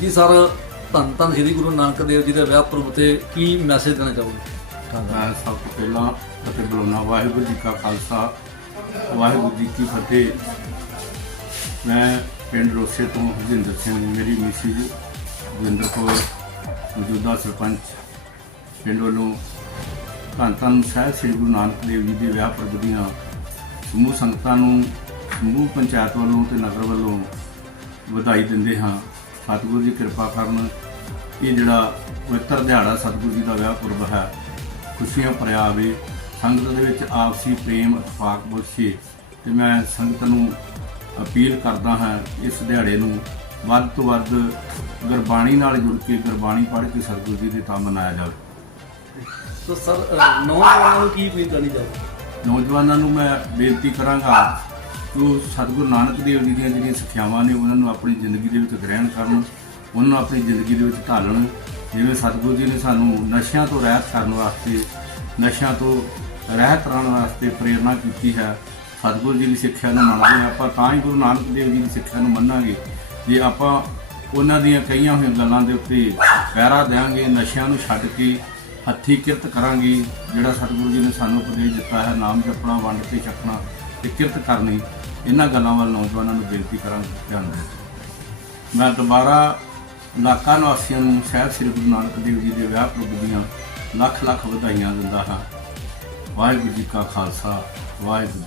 ਜੀ ਸਰ ਧੰਨ ਧੰਨ ਸ੍ਰੀ ਗੁਰੂ ਨਾਨਕ ਦੇਵ ਜੀ ਦੇ ਵਿਆਹ ਪੁਰਬ ਤੇ ਕੀ ਮੈਸੇਜ ਦੇਣਾ ਚਾਹੋਗੇ? ਤਾਂ ਸਭ ਤੋਂ ਪਹਿਲਾਂ ਅਤੇ ਬਲੋਨਾ ਵਾਹਿਗੁਰੂ ਜੀ ਕਾ ਖਾਲਸਾ ਵਾਹਿਗੁਰੂ ਜੀ ਕੀ ਫਤਿਹ। ਮੈਂ ਪਿੰਡ ਰੋਸੇ ਤੋਂ ਹਰਜਿੰਦਰ ਸਿੰਘ ਮੇਰੀ ਮਿਸਿਜ ਗੁਰਿੰਦਰ ਕੌਰ ਮੌਜੂਦਾ ਸਰਪੰਚ ਪਿੰਡ ਵੱਲੋਂ ਧੰਨ ਧੰਨ ਸਾਹਿਬ ਸ੍ਰੀ ਗੁਰੂ ਨਾਨਕ ਦੇਵ ਜੀ ਦੇ ਵਿਆਹ ਪੁਰਬ ਦੀਆਂ ਸਮੂਹ ਸੰਗਤਾਂ ਨੂੰ, ਸਮੂਹ ਪੰਚਾਇਤ ਵੱਲੋਂ ਤੇ ਨਗਰ ਵੱਲੋਂ ਵਧਾਈ ਦਿੰਦੇ ਹਾਂ। ਸਤਿਗੁਰੂ ਜੀ ਕਿਰਪਾ ਕਰਨ ਇਹ ਜਿਹੜਾ ਪਵਿੱਤਰ ਦਿਹਾੜਾ ਸਤਿਗੁਰੂ ਜੀ ਦਾ ਵਿਆਹ ਪੁਰਬ ਹੈ, ਖੁਸ਼ੀਆਂ ਭਰਿਆ ਆਵੇ। ਸੰਗਤ ਦੇ ਵਿੱਚ ਆਪਸੀ ਪ੍ਰੇਮ ਇਤਫਾਕ ਬਖਸ਼ੇ। ਤੇ ਮੈਂ ਸੰਗਤ ਨੂੰ ਅਪੀਲ ਕਰਦਾ ਹਾਂ ਇਸ ਦਿਹਾੜੇ ਨੂੰ ਵੱਧ ਤੋਂ ਵੱਧ ਗੁਰਬਾਣੀ ਨਾਲ ਜੁੜ ਕੇ ਗੁਰਬਾਣੀ ਪੜ੍ਹ ਕੇ ਸਤਿਗੁਰੂ ਜੀ ਦੇ ਤਾਂ ਮਨਾਇਆ ਜਾਵੇ। ਸੋ ਸਰ ਨੌਜਵਾਨਾਂ ਨੂੰ ਕੀ ਅਪੀਲ ਕਰਨੀ ਚਾਹੋਗੇ ਨੌਜਵਾਨਾਂ ਨੂੰ ਮੈਂ ਬੇਨਤੀ ਕਰਾਂਗਾ ਕਿ ਉਹ ਸਤਿਗੁਰੂ ਨਾਨਕ ਦੇਵ ਜੀ ਦੀਆਂ ਜਿਹੜੀਆਂ ਸਿੱਖਿਆਵਾਂ ਨੇ, ਉਹਨਾਂ ਨੂੰ ਆਪਣੀ ਜ਼ਿੰਦਗੀ ਦੇ ਵਿੱਚ ਗ੍ਰਹਿਣ ਕਰਨ, ਉਹਨਾਂ ਨੂੰ ਆਪਣੀ ਜ਼ਿੰਦਗੀ ਦੇ ਵਿੱਚ ਢਾਲਣ। ਜਿਵੇਂ ਸਤਿਗੁਰੂ ਜੀ ਨੇ ਸਾਨੂੰ ਨਸ਼ਿਆਂ ਤੋਂ ਰਹਿਤ ਕਰਨ ਵਾਸਤੇ, ਨਸ਼ਿਆਂ ਤੋਂ ਰਹਿਤ ਰਹਿਣ ਵਾਸਤੇ ਪ੍ਰੇਰਣਾ ਕੀਤੀ ਹੈ। ਸਤਿਗੁਰੂ ਜੀ ਦੀ ਸਿੱਖਿਆ ਨੂੰ ਮੰਨਦੇ ਆਪਾਂ, ਤਾਂ ਹੀ ਗੁਰੂ ਨਾਨਕ ਦੇਵ ਜੀ ਦੀ ਸਿੱਖਿਆ ਨੂੰ ਮੰਨਾਂਗੇ। ਜੇ ਆਪਾਂ ਉਹਨਾਂ ਦੀਆਂ ਕਈਆਂ ਹੋਈਆਂ ਗੱਲਾਂ ਦੇ ਉੱਤੇ ਪਹਿਰਾ ਦੇਵਾਂਗੇ ਨਸ਼ਿਆਂ ਨੂੰ ਛੱਡ ਕੇ ਹੱਥੀ ਕਿਰਤ ਕਰਾਂਗੇ, ਜਿਹੜਾ ਸਤਿਗੁਰੂ ਜੀ ਨੇ ਸਾਨੂੰ ਉਪਦੇਸ਼ ਦਿੱਤਾ ਹੈ, ਨਾਮ ਜਪਣਾ, ਵੰਡ ਕੇ ਛਕਣਾ ਤੇ ਕਿਰਤ ਕਰਨੀ, ਇਹਨਾਂ ਗੱਲਾਂ ਵੱਲ ਨੌਜਵਾਨਾਂ ਨੂੰ ਬੇਨਤੀ ਕਰਾਂਗੇ, ਧਿਆਨ ਦੇਣ। ਮੈਂ ਦੁਬਾਰਾ ਇਲਾਕਾ ਨਿਵਾਸੀਆਂ ਨੂੰ ਸ਼ਹਿਰ ਸ੍ਰੀ ਗੁਰੂ ਨਾਨਕ ਦੇਵ ਜੀ ਦੇ ਵਿਆਹ ਪੁਰਬ ਦੀਆਂ ਲੱਖ ਲੱਖ ਵਧਾਈਆਂ ਦਿੰਦਾ ਹਾਂ। ਵਾਹਿਗੁਰੂ ਜੀ ਕਾ ਖਾਲਸਾ, ਵਾਹਿਗੁਰੂ